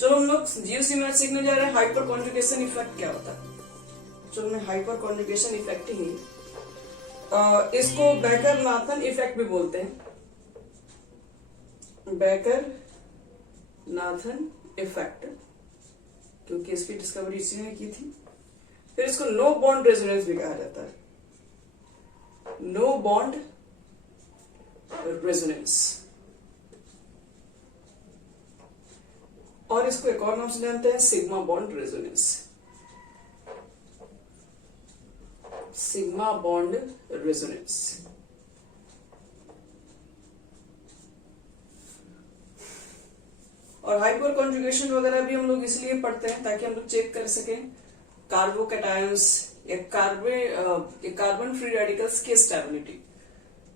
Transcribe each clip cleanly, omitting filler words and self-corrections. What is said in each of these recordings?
चलो हम लोग जीओसी मैथ सीखने जा रहे हैं हाइपर कॉन्जुगेशन इफेक्ट क्या होता है। चलो मैं हाइपर कॉन्जुगेशन इफेक्ट ही इसको बेकर नाथन इफेक्ट भी बोलते हैं, बेकर नाथन इफेक्ट, क्योंकि इसकी डिस्कवरी इसी ने की थी। फिर इसको नो बॉन्ड रेजोनेंस भी कहा जाता है, नो बॉन्ड रेजोनेंस। और इसको एक और नाम से जानते हैं, sigma bond resonance, sigma bond resonance. और हाइपर कॉन्जुगेशन वगैरह भी हम लोग इसलिए पढ़ते हैं ताकि हम लोग चेक कर सकें कार्बोकैटायंस या कार्बन फ्री रेडिकल्स की स्टेबिलिटी।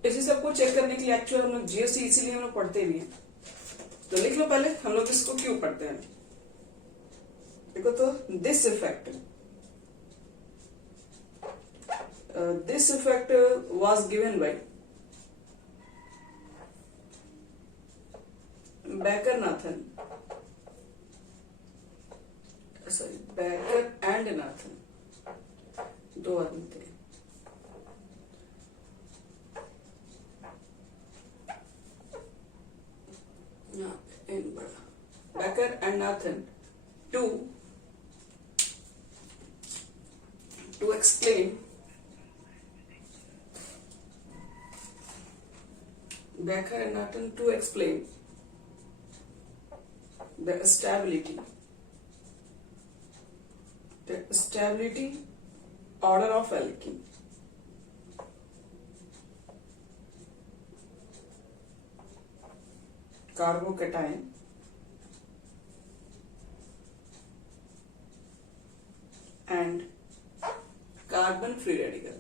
इसी सबको चेक करने के लिए एक्चुअल हम लोग जीओसी इसीलिए हम लोग पढ़ते भी हैं। तो लिख लो पहले हम लोग इसको क्यों पढ़ते हैं। देखो तो this effect was given by baker and Nathan, दो आदमी थे। Becker and Nathan to explain Becker and Nathan to explain the stability order of alkene carbocation and carbon free radical।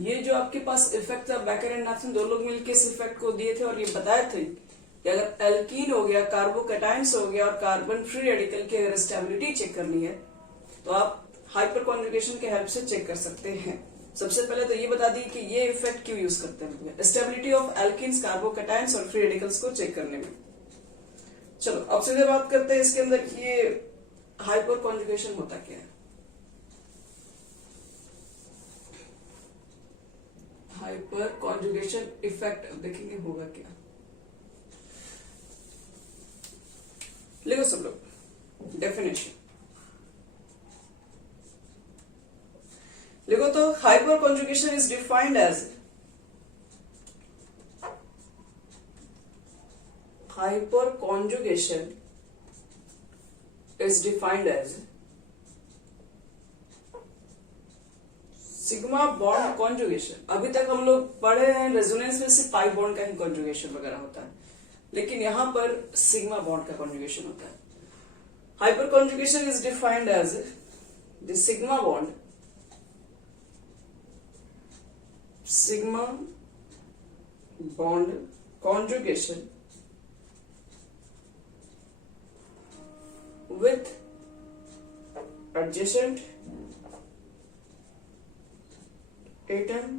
ये जो आपके पास इफेक्ट था, बेकर एंड नाथन दो लोग मिलकर इस इफेक्ट को दिए थे और ये बताए थे कि अगर एल्कीन हो गया, कार्बोकैटायंस हो गया और कार्बन फ्री रेडिकल की अगर स्टेबिलिटी चेक करनी है तो आप हाइपर कॉन्जुगेशन के हेल्प से चेक कर सकते हैं। सबसे पहले तो ये बता दी कि ये इफेक्ट क्यों यूज करते हैं, स्टेबिलिटी ऑफ एल्कीन्स, कार्बोकैटायंस और फ्री रेडिकल्स को चेक करने में। चलो अब सीधे बात करते हैं इसके अंदर ये हाइपर कॉन्जुगेशन होता क्या है। हाइपर कॉन्जुगेशन इफेक्ट देखेंगे होगा क्या। लिखो सब लोग डेफिनेशन लिखो तो hyperconjugation is defined as hyperconjugation is defined as sigma bond conjugation. अभी तक हम लोग पढ़े हैं रेजोनेंस में सिर्फ पाई बॉन्ड का ही कॉन्जुगेशन वगैरह होता है, लेकिन यहां पर सिग्मा बॉन्ड का कॉन्जुगेशन होता है। Hyperconjugation is defined as the sigma bond conjugation with adjacent atom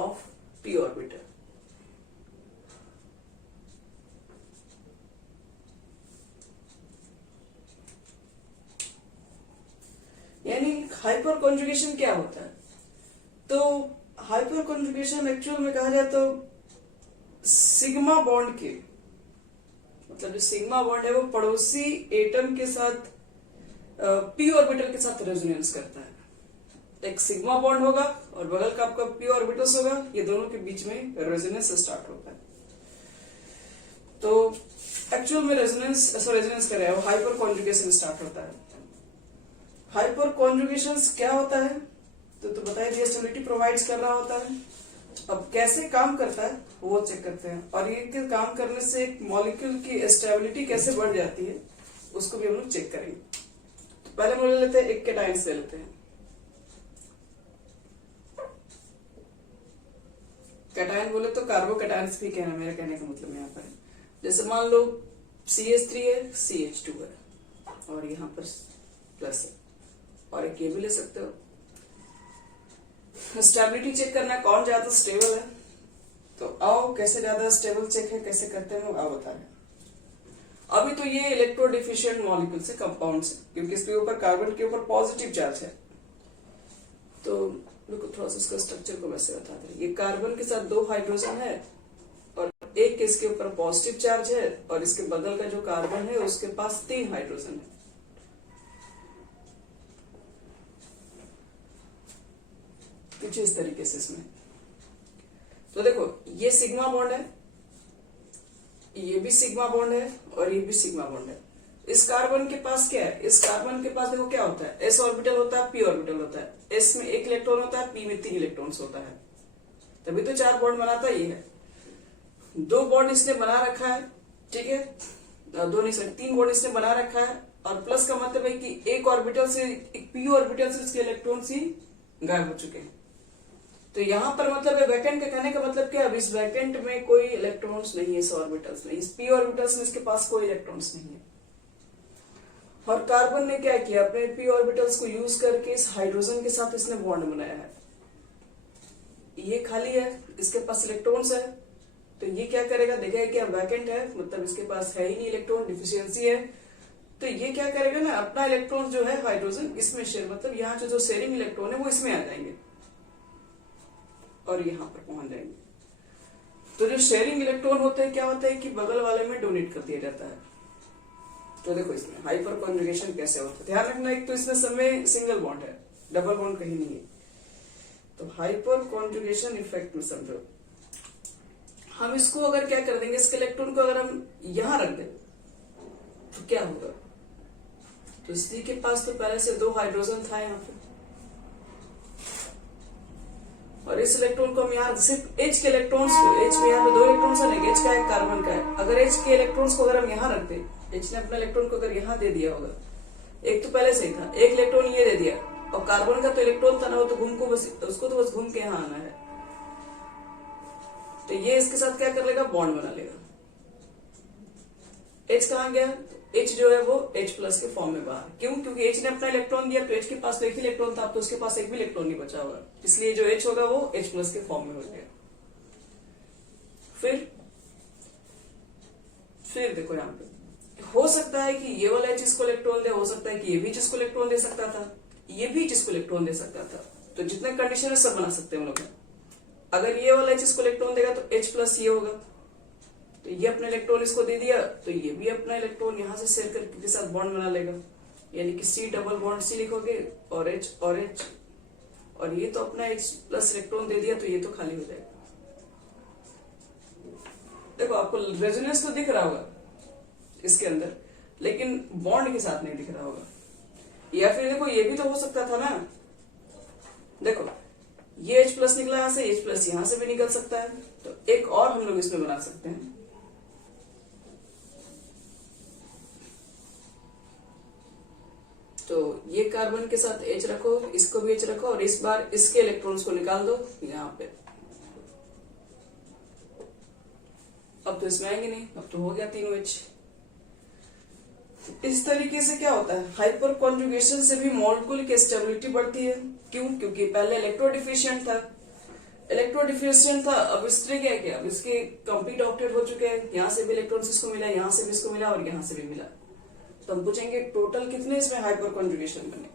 of p orbital। यानी हाइपर कॉन्जुगेशन क्या होता है। तो हाइपर कॉन्जुगेशन एक्चुअल में कहा जाए तो सिग्मा बॉन्ड के मतलब जो सिग्मा बॉन्ड है वो पड़ोसी एटम के साथ पी ऑर्बिटल के साथ रेजोनेंस करता है। एक सिग्मा बॉन्ड होगा और बगल का आपका पी ऑर्बिटल्स होगा, ये दोनों के बीच में रेजोनेंस स्टार्ट होता है। तो एक्चुअल में रेजोनेंस कर रहा है वो हाइपर कॉन्जुगेशन स्टार्ट होता है। हाइपर कॉन्जुगेशन क्या होता है तो बताइए, दिया स्टेबिलिटी प्रोवाइड्स कर रहा होता है। अब कैसे काम करता है वो चेक करते हैं, और ये काम करने से एक मॉलिक्यूल की स्टेबिलिटी कैसे बढ़ जाती है उसको भी हम लोग चेक करेंगे। तो पहले हम ले लेते हैं एक कैटायंस ले लेते हैं। कैटायन बोले तो कार्बोकैटायंस भी कहना, मेरा कहने का मतलब यहाँ पर जैसे मान लो CH3 है, CH2 है और यहाँ पर प्लस है, और एक ये भी ले सकते हो स्टेबिलिटी चेक करना है कौन ज्यादा स्टेबल है। तो आओ कैसे ज्यादा स्टेबल चेक है, कैसे करते हैं आओ बता रहे हैं। अभी तो ये इलेक्ट्रोडिफिशिएंट मॉलिक्यूल से कंपाउंड है, क्योंकि इसके ऊपर कार्बन के ऊपर पॉजिटिव चार्ज है। तो देखो थोड़ा सा इसका स्ट्रक्चर को वैसे बता दें। ये कार्बन के साथ 2 हाइड्रोजन है और एक इसके ऊपर पॉजिटिव चार्ज है, और इसके बगल का जो कार्बन है उसके पास 3 हाइड्रोजन है। कुछ इस तरीके से इसमें। तो देखो ये सिग्मा बॉन्ड है, ये भी सिग्मा बॉन्ड है और ये भी सिग्मा बॉन्ड है। इस कार्बन के पास क्या है, इस कार्बन के पास देखो क्या होता है, एस ऑर्बिटल होता है, पी ऑर्बिटल होता है। एस में 1 इलेक्ट्रॉन होता है, पी में 3 इलेक्ट्रॉन्स होता है, तभी तो 4 बॉन्ड बनाता ही है। 2 बॉन्ड इसने बना रखा है, ठीक है, 2 नहीं सॉरी 3 बॉन्ड इसने बना रखा है। और प्लस का मतलब है कि एक ऑर्बिटल से, एक पी ऑर्बिटल से इसके इलेक्ट्रॉन्स ही गायब हो चुके हैं। तो यहाँ पर मतलब है वैकेंट के कहने का मतलब क्या, अब इस वैकेंट में कोई इलेक्ट्रॉन्स नहीं है, इस ऑर्बिटल्स में, इस पी ऑर्बिटल्स में इसके पास कोई इलेक्ट्रॉन्स नहीं है। और कार्बन ने क्या किया, अपने पी ऑर्बिटल्स को यूज करके इस हाइड्रोजन के साथ इसने बॉन्ड बनाया है। ये खाली है, इसके पास इलेक्ट्रॉन्स है, तो ये क्या करेगा, देखेगा कि वैकेंट है, मतलब इसके पास है ही नहीं इलेक्ट्रॉन, डिफिशियंसी है। तो ये क्या करेगा ना, अपना इलेक्ट्रॉन जो है हाइड्रोजन इसमें शेयर, मतलब यहाँ जो शेयरिंग इलेक्ट्रॉन है वो इसमें आ जाएंगे और यहाँ पर पहुंच जाएंगे। तो जो शेयरिंग इलेक्ट्रॉन होते हैं क्या होता है कि बगल वाले में डोनेट कर दिया जाता है। तो देखो इसमें हाइपर कॉन्जुगेशन कैसे होता है, ध्यान रखना, एक तो इसमें समय सिंगल बॉन्ड है, डबल बॉन्ड कहीं नहीं है। तो हाइपर कॉन्जुगेशन इफेक्ट में समझो, हम इसको अगर क्या कर देंगे, इसके इलेक्ट्रॉन को अगर हम यहां रख दें तो क्या होगा। तो इसी के पास तो पहले से 2 हाइड्रोजन था यहाँ पे, और इस इलेक्ट्रॉन को हम यहाँ सिर्फ H के इलेक्ट्रॉन्स को, H में यहाँ पे 2 इलेक्ट्रॉन्स है, H का एक कार्बन का है, अगर H के इलेक्ट्रॉन्स को अगर हम यहाँ रखते, H ने अपना इलेक्ट्रॉन को अगर यहाँ दे दिया होगा, एक तो पहले से ही था, एक इलेक्ट्रॉन ये दे दिया, और कार्बन का तो इलेक्ट्रॉन था ना, वो तो घूम को बस, उसको तो बस घूम के यहाँ आना है। तो ये इसके साथ क्या कर लेगा, बॉन्ड बना लेगा। H कहाँ गया, H जो है वो H प्लस के फॉर्म में बाहर, क्यों, क्योंकि H ने अपना इलेक्ट्रॉन दिया, तो H के पास तो एक ही इलेक्ट्रॉन था, तो उसके पास एक भी इलेक्ट्रॉन नहीं बचा होगा, इसलिए जो H होगा वो H प्लस के फॉर्म में हो गया। फिर देखो यहाँ पे हो सकता है कि ये वाला H इसको इलेक्ट्रॉन दे, हो सकता है कि ये भी जिसको इलेक्ट्रॉन दे सकता था, ये भी जिसको इलेक्ट्रॉन दे सकता था। तो जितने कंडीशन है सब बना सकते हैं हम लोग। अगर ये वाला H इसको इलेक्ट्रॉन देगा तो H प्लस ये होगा, तो ये अपना इलेक्ट्रॉन इसको दे दिया, तो ये भी अपना इलेक्ट्रॉन यहाँ से शेयर करके साथ बॉन्ड बना लेगा, यानी कि C डबल बॉन्ड C लिखोगे और H और H, और ये तो अपना H प्लस इलेक्ट्रॉन दे दिया, तो ये तो खाली हो जाएगा। देखो आपको रेजोनेंस तो दिख रहा होगा इसके अंदर, लेकिन बॉन्ड के साथ नहीं दिख रहा होगा। या फिर देखो ये भी तो हो सकता था ना, देखो ये H प्लस निकला यहाँ से, H प्लस यहाँ से भी निकल सकता है, तो एक और हम लोग इसमें बना सकते हैं। तो ये कार्बन के साथ H रखो, इसको भी H रखो, और इस बार इसके इलेक्ट्रॉन्स को निकाल दो यहाँ पे। अब तो इसमें आएंगे नहीं, अब तो हो गया 3 H। इस तरीके से क्या होता है, हाइपर कॉन्जुगेशन से भी मॉलिक्यूल की स्टेबिलिटी बढ़ती है। क्यों, क्योंकि पहले इलेक्ट्रोडिफिशिएंट था, अब इसने क्या किया, अब इसके कंप्लीट ऑक्टेट हो चुके हैं, यहाँ से भी इलेक्ट्रॉन्स इसको मिला, यहाँ से भी इसको मिला, और यहाँ से भी मिला। तो हम पूछेंगे टोटल कितने इसमें हाइपर कॉन्जुगेशन बने।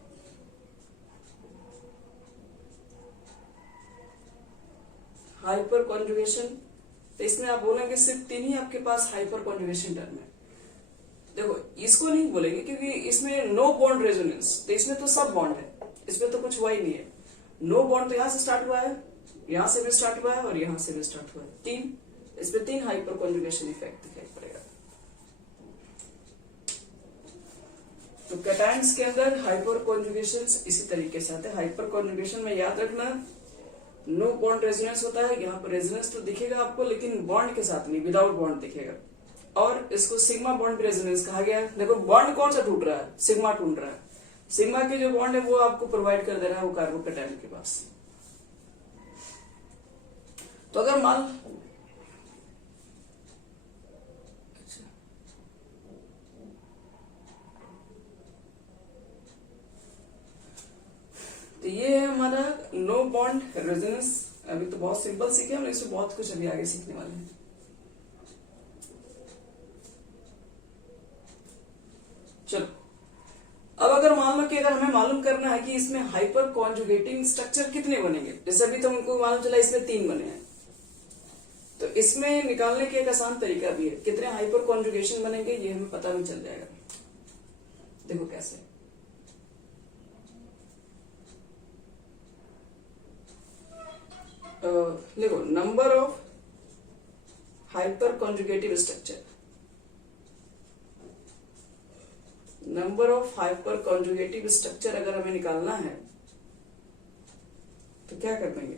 हाइपर कॉन्जुगेशन, तो इसमें आप बोलेंगे सिर्फ 3 ही आपके पास हाइपर कॉन्जुगेशन टर्म है। देखो इसको नहीं बोलेंगे क्योंकि इसमें नो बॉन्ड रेजोनेंस, तो इसमें तो सब बॉन्ड है, इसमें तो कुछ हुआ ही नहीं है। नो बॉन्ड तो यहां से स्टार्ट हुआ है, यहां से भी स्टार्ट हुआ है, और यहां से भी स्टार्ट हुआ है, 3, इसमें 3 हाइपर कॉन्जुगेशन इफेक्ट दिखाई पड़ेगा। तो कैटायंस के अंदर हाइपर कॉन्जुगेशन इसी तरीके से आते हैं। हाइपर कॉन्जुगेशन में याद रखना नो बॉन्ड रेजोनेंस होता है, यहाँ पर रेजोनेंस तो दिखेगा आपको, लेकिन बॉन्ड के साथ नहीं, विदाउट बॉन्ड दिखेगा। और इसको सिग्मा बॉन्ड रेजोनेंस कहा गया है। देखो बॉन्ड कौन सा टूट रहा है, सिग्मा टूट रहा है, सिग्मा के जो बॉन्ड है वो आपको प्रोवाइड कर दे रहा है वो कार्बोकैटायन के पास। तो अगर मान तो ये है हमारा नो बॉन्ड रेजोनेंस। अभी तो बहुत सिंपल सीखे हम, इसमें बहुत कुछ अभी आगे सीखने वाले हैं। चलो, अब अगर मान लो कि अगर हमें मालूम करना है कि इसमें हाइपर कॉन्जुगेटिंग स्ट्रक्चर कितने बनेंगे, जैसे अभी तो हमको मालूम चला इसमें 3 बने हैं, तो इसमें निकालने के एक आसान तरीका भी है। कितने हाइपर कॉन्जुगेशन बनेंगे ये हमें पता भी चल जाएगा। देखो कैसे। देखो, number of hyper conjugative structure, number of hyper conjugative structure अगर हमें निकालना है तो क्या कर देंगे,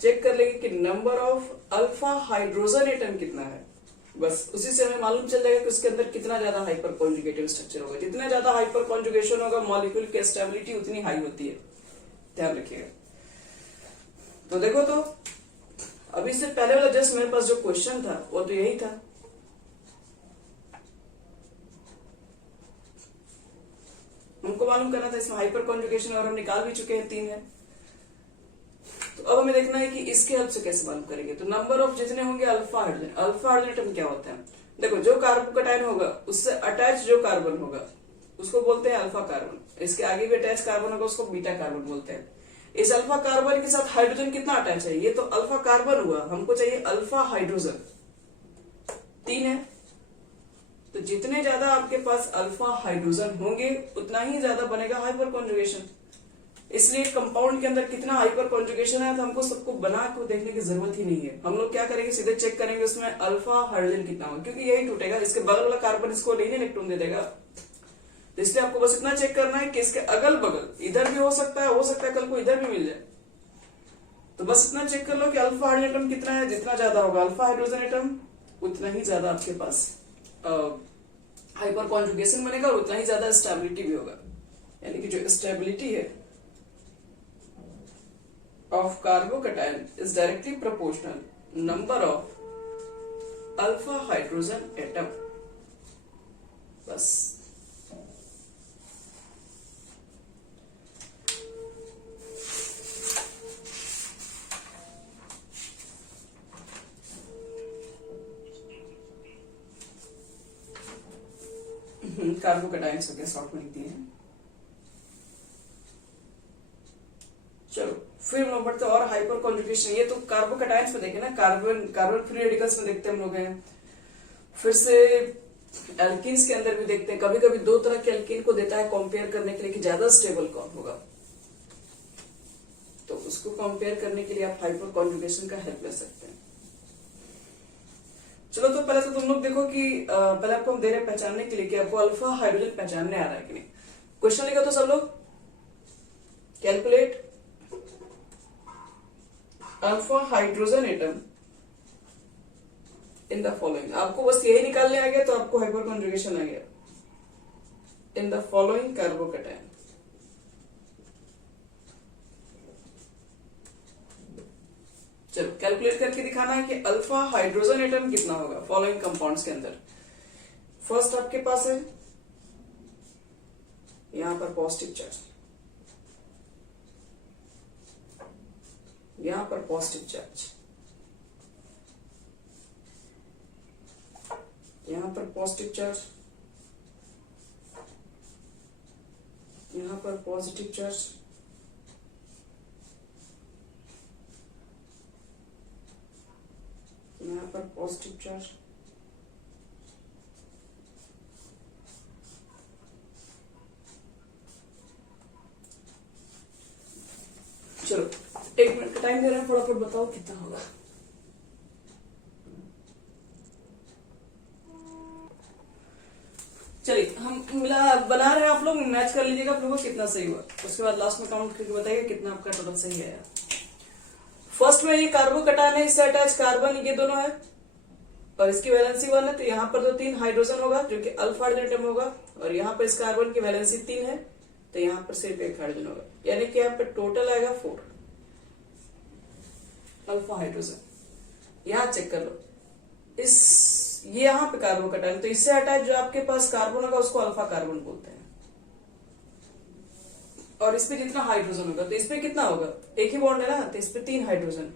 चेक कर लेंगे कि number of alpha hydrogen atom कितना है। बस उसी से हमें मालूम चल जाएगा कि उसके अंदर कितना ज्यादा हाइपर कॉन्जुगेटिव स्ट्रक्चर होगा। जितना ज्यादा हाइपर कॉन्जुगेशन होगा मॉलिक्यूल की स्टेबिलिटी उतनी हाई होती है, ध्यान रखिएगा। तो देखो, तो अभी से पहले वाला जस्ट मेरे पास जो क्वेश्चन था वो तो यही था। हमको मालूम करना था इसमें हाइपर कॉन्जुगेशन, और हम निकाल भी चुके हैं 3 है। तो अब हमें देखना है कि इसके हेल्प से कैसे मालूम करेंगे। तो नंबर ऑफ जितने होंगे alpha hydrogen, alpha hydrogen atom क्या होता है, देखो जो कार्बोकटायन होगा उससे अटैच जो कार्बन होगा उसको बोलते हैं अल्फा कार्बन। इसके आगे भी अटैच कार्बन होगा उसको बीटा कार्बन बोलते हैं। इस अल्फा कार्बन के साथ हाइड्रोजन कितना अटैच है, ये तो अल्फा कार्बन हुआ, हमको चाहिए अल्फा हाइड्रोजन, 3 है। तो जितने ज्यादा आपके पास अल्फा हाइड्रोजन होंगे उतना ही ज्यादा बनेगा हाइपर कॉन्जुगेशन। इसलिए कंपाउंड के अंदर कितना हाइपर कॉन्जुगेशन है तो हमको सबको बना को देखने की जरूरत ही नहीं है। हम लोग क्या करेंगे, सीधे चेक करेंगे उसमें अल्फा हाइड्रोजन कितना होगा, क्योंकि यही टूटेगा, इसके बगल वाला कार्बन इसको नहीं इलेक्ट्रॉन दे देगा। तो इसलिए आपको बस इतना चेक करना है कि इसके अगल बगल इधर भी हो सकता है कल को इधर भी मिल जाए। तो बस इतना चेक कर लो कि अल्फा हाइड्रोजन एटम कितना है, जितना ज्यादा होगा अल्फा हाइड्रोजन एटम उतना ही ज्यादा आपके पास हाइपर कॉन्जुगेशन बनेगा और उतना ही ज्यादा स्टेबिलिटी भी होगा। यानी कि जो स्टेबिलिटी है of carbocation is directly proportional number of alpha hydrogen atom. बस कार्बोकटायन्स हो गया, शॉर्ट में लिख दिए हैं। चलो फिर हम लोग बढ़ते और हाइपर कॉन्जुगेशन। ये तो कार्बोकटायन्स में देखे ना, कार्बन फ्री रेडिकल्स में देखते हैं हम लोग हैं। फिर से एल्किन्स के अंदर भी देखते हैं, कभी कभी 2 तरह के एल्किन को देता है कंपेयर करने के लिए कि ज्यादा स्टेबल कौन होगा, तो उसको कंपेयर करने के लिए आप हाइपर कॉन्जुगेशन का हेल्प ले सकते हैं। चलो, तो पहले तो तुम लोग देखो कि पहले आपको हम दे रहे हैं पहचानने के लिए कि आपको अल्फा हाइड्रोजन पहचानने आ रहा है कि नहीं। क्वेश्चन लिखा तो सब लोग, calculate alpha hydrogen atom in the following. आपको बस यही निकालने आ गया तो आपको हाइपर कॉन्जुगेशन आ गया। इन द फॉलोइंग कार्बोकटायन, चलो कैलकुलेट करके दिखाना है कि अल्फा हाइड्रोजन एटम कितना होगा फॉलोइंग कंपाउंड्स के अंदर। फर्स्ट आपके पास है यहां पर पॉजिटिव चार्ज, यहां पर पॉजिटिव चार्ज, यहां पर पॉजिटिव चार्ज, यहां पर पॉजिटिव चार्ज, यहां पर पॉजिटिव चार्ज, चलो 1 मिनट का टाइम दे रहे हैं, फटाफट बताओ कितना होगा। चलिए हम मिला बना रहे हैं, आप लोग मैच कर लीजिएगा आप लोगों को कितना सही हुआ, उसके बाद लास्ट में काउंट करके बताइएगा कितना आपका टोटल सही आया। फर्स्ट में ये कार्बोकटायन है, इससे अटैच कार्बन ये दोनों है और इसकी वैलेंसी 1 है, तो यहाँ पर तो 3 हाइड्रोजन होगा जो कि अल्फा हाइड्रोजन एटम होगा, और यहाँ पर इस कार्बन की वैलेंसी 3 है तो यहाँ पर सिर्फ 1 हाइड्रोजन होगा, यानी कि यहाँ पर टोटल आएगा 4 अल्फा हाइड्रोजन। यहाँ चेक कर लो, इस ये यहाँ पे कार्बोकटायन, तो इससे अटैच जो आपके पास कार्बन होगा उसको अल्फा कार्बन बोलते हैं। और इस पे जितना हाइड्रोजन होगा, तो इस पे कितना होगा, एक ही बॉन्ड है ना, तो इस पे 3 हाइड्रोजन,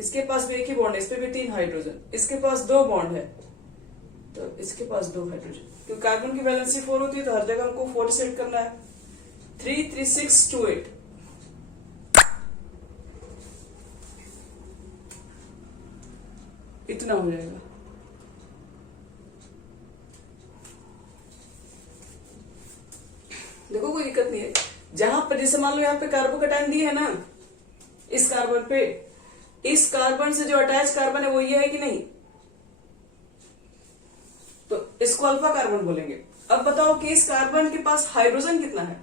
इसके पास भी एक ही बॉन्ड है, इस पे भी 3 हाइड्रोजन, इसके पास 2 बॉन्ड है, तो इसके पास 2 हाइड्रोजन। क्योंकि कार्बन की वैलेंसी 4 होती है, तो हर जगह हमको 4 सेट करना है। 3 3 6 2 8, इतना हो जाएगा। देखो कोई दिक्कत नहीं है। जहां पर जैसे मान लो यहाँ पे कार्बोकैटायन दिए है ना, इस कार्बन पे, इस कार्बन से जो अटैच कार्बन है वो ये है कि नहीं, तो इसको अल्फा कार्बन बोलेंगे। अब बताओ कि इस कार्बन के पास हाइड्रोजन कितना है,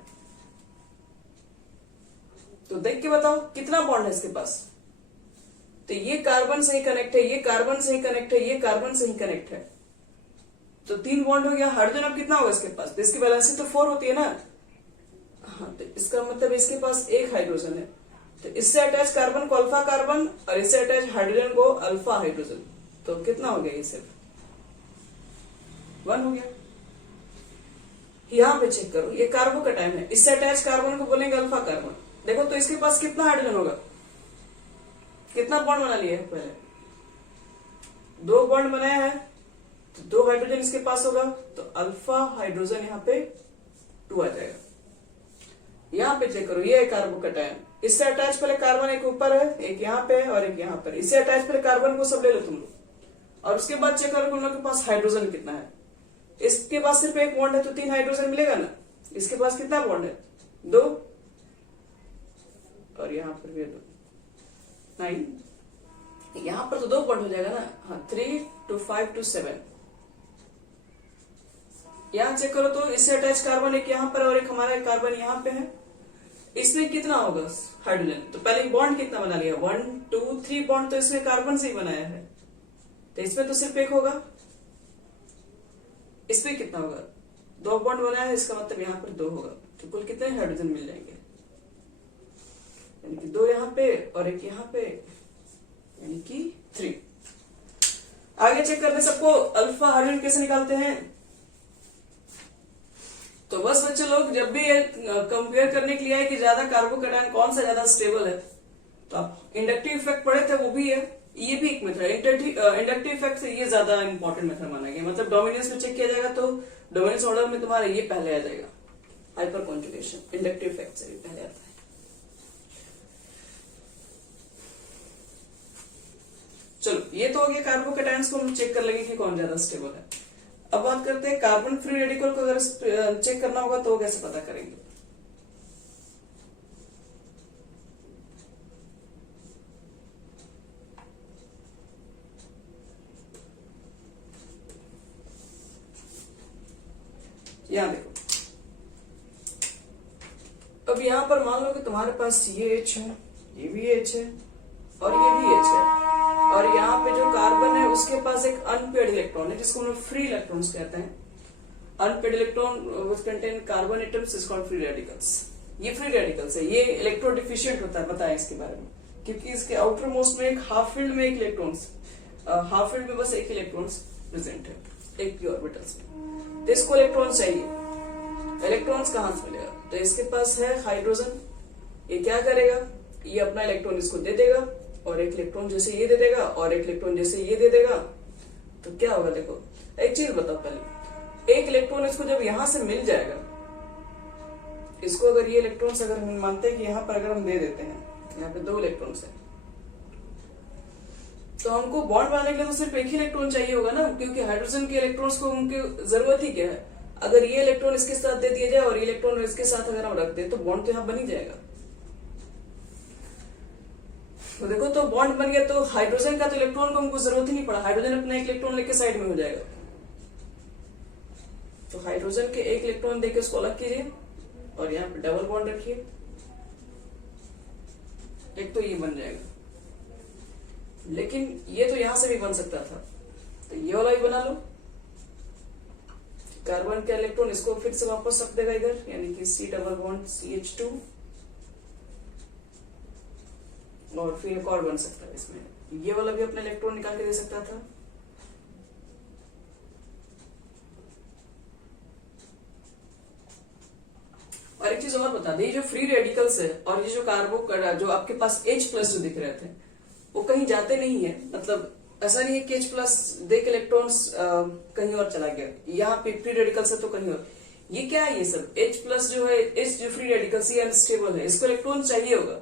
तो देख के बताओ कितना बॉन्ड है इसके पास। तो ये कार्बन से ही कनेक्ट है, ये कार्बन से ही कनेक्ट है, ये कार्बन से ही कनेक्ट है, तो 3 बॉन्ड हो गया। हाइड्रोजन अब कितना होगा इसके पास, तो इसकी वैलेंसी तो 4 होती है ना, हाँ, तो इसका मतलब इसके पास 1 हाइड्रोजन है, तो इससे अटैच कार्बन को अल्फा कार्बन और इससे अटैच हाइड्रोजन को अल्फा हाइड्रोजन, तो कितना हो गया, ये सिर्फ 1 हो गया। यहां पे चेक करो, ये कार्बोकैटायन है, इससे अटैच कार्बन को बोलेंगे अल्फा कार्बन। देखो तो इसके पास कितना हाइड्रोजन होगा, कितना बॉन्ड बना लिया है, पहले 2 बॉन्ड बनाया है, तो 2 हाइड्रोजन इसके पास होगा, तो अल्फा हाइड्रोजन यहाँ पे 2 आ जाएगा। यहाँ पे चेक करो, ये है कार्बोकैटायन, इससे अटैच पहले कार्बन एक ऊपर है, एक यहाँ पे है और एक यहाँ पर, इससे अटैच पहले कार्बन को सब ले लो तुम लोग, और उसके बाद चेक करो उन लोग के पास हाइड्रोजन कितना है। इसके पास सिर्फ 1 बॉन्ड है, तो 3 हाइड्रोजन मिलेगा ना। इसके पास कितना बॉन्ड है, 2, और यहाँ पर भी 2, 9, यहाँ पर तो 2 बॉन्ड हो जाएगा ना, हाँ, 3 2 5 2 7। यहाँ चेक करो तो इससे अटैच कार्बन एक यहाँ पर और एक हमारा कार्बन यहाँ पे है, इसमें कितना होगा हाइड्रोजन, तो पहले बॉन्ड कितना बना लिया, 1 2 3 बॉन्ड, तो इसमें कार्बन से ही बनाया है, तो इसमें तो सिर्फ 1 होगा, इसमें कितना होगा, 2 बॉन्ड बनाया है, इसका मतलब यहाँ पर 2 होगा, तो कुल कितने हाइड्रोजन मिल जाएंगे, यानी कि 2 यहाँ पे और एक यहाँ पे, यानी कि 3। आगे चेक करते सबको अल्फा हाइड्रोजन कैसे निकालते हैं। तो बस बच्चे लोग जब भी कंपेयर करने के लिए है कि ज्यादा कार्बोकैटायन कौन सा ज्यादा स्टेबल है, तो आप इंडक्टिव इफेक्ट पढ़े थे, वो भी है, ये भी एक मेथड है। इंडक्टिव इफेक्ट से ये ज्यादा इंपॉर्टेंट मेथड माना गया, मतलब डोमिनेंस में चेक किया जाएगा तो डोमिनेंस ऑर्डर में तुम्हारा ये पहले आ जाएगा, हाइपर कॉन्जुगेशन इंडक्टिव इफेक्ट से भी पहले आता है। चलो ये तो हो गया कार्बोकैटायंस को हम चेक कर लेंगे कि कौन ज्यादा स्टेबल है। अब बात करते हैं कार्बन फ्री रेडिकल को अगर चेक करना होगा तो कैसे पता करेंगे। यहां देखो, अब यहां पर मान लो कि तुम्हारे पास ये H है, ये भी H है और ये भी H है, और यहाँ पे जो कार्बन है उसके पास एक अनपेड इलेक्ट्रॉन है जिसको हम लोग फ्री इलेक्ट्रॉन्स कहते हैं। Unpaired electron which contain carbon atoms is called free radicals. ये फ्री रेडिकल्स है, ये इलेक्ट्रो डिफिशिएंट होता है, बताएं इसके बारे में, क्योंकि इसके आउटर मोस्ट में एक हाफ फील्ड में एक इलेक्ट्रॉन्स, हाफ फील्ड में बस एक इलेक्ट्रॉन्स प्रेजेंट है, एक पी ऑर्बिटल्स में, तो इसको इलेक्ट्रॉन चाहिए। इलेक्ट्रॉन्स कहां से मिलेगा, तो इसके पास है हाइड्रोजन, ये क्या करेगा, ये अपना इलेक्ट्रॉन इसको दे देगा और एक इलेक्ट्रॉन जैसे ये दे देगा और एक इलेक्ट्रॉन जैसे ये दे देगा, तो क्या होगा। देखो एक चीज बताओ, पहले एक इलेक्ट्रॉन इसको जब यहां से मिल जाएगा, इसको अगर ये इलेक्ट्रॉन्स अगर हम मानते हैं कि यहां पर अगर हम दे देते हैं, यहाँ पे 2 इलेक्ट्रॉन्स है, तो हमको बॉन्ड बनाने के लिए तो सिर्फ एक ही इलेक्ट्रॉन चाहिए होगा ना, क्योंकि हाइड्रोजन के इलेक्ट्रॉन्स को उनकी जरूरत ही क्या है। अगर ये इलेक्ट्रॉन इसके साथ दे दिया जाए और ये इलेक्ट्रॉन इसके साथ अगर हम रख दें तो बॉन्ड तो यहाँ बन ही जाएगा। तो देखो तो बॉन्ड बन गया, तो हाइड्रोजन का तो इलेक्ट्रॉन को हमको जरूरत ही नहीं पड़ा, हाइड्रोजन अपना एक इलेक्ट्रॉन लेके साइड में हो जाएगा। तो हाइड्रोजन के एक इलेक्ट्रॉन देके उसको अलग कीजिए और यहाँ पे डबल बॉन्ड रखिए, एक तो ये बन जाएगा। लेकिन ये तो यहां से भी बन सकता था, तो ये वाला भी बना लो, कार्बन का इलेक्ट्रॉन इसको फिर से वापस रख देगा इधर, यानी कि C डबल बॉन्ड CH2, और फिर एक और बन सकता है इसमें, ये वाला भी अपना इलेक्ट्रॉन निकाल के दे सकता था। और एक चीज और बता रेडिकल्स है और ये जो कार्बो जो आपके पास H+ जो दिख रहे थे वो कहीं जाते नहीं है, मतलब ऐसा नहीं है कि H+ देख इलेक्ट्रॉन्स कहीं और चला गया, यहाँ पे फ्री रेडिकल्स है तो कहीं और। ये क्या है ये सब H+ जो है, H जो फ्री रेडिकल्स ये अनस्टेबल है, इसको इलेक्ट्रॉन चाहिए होगा,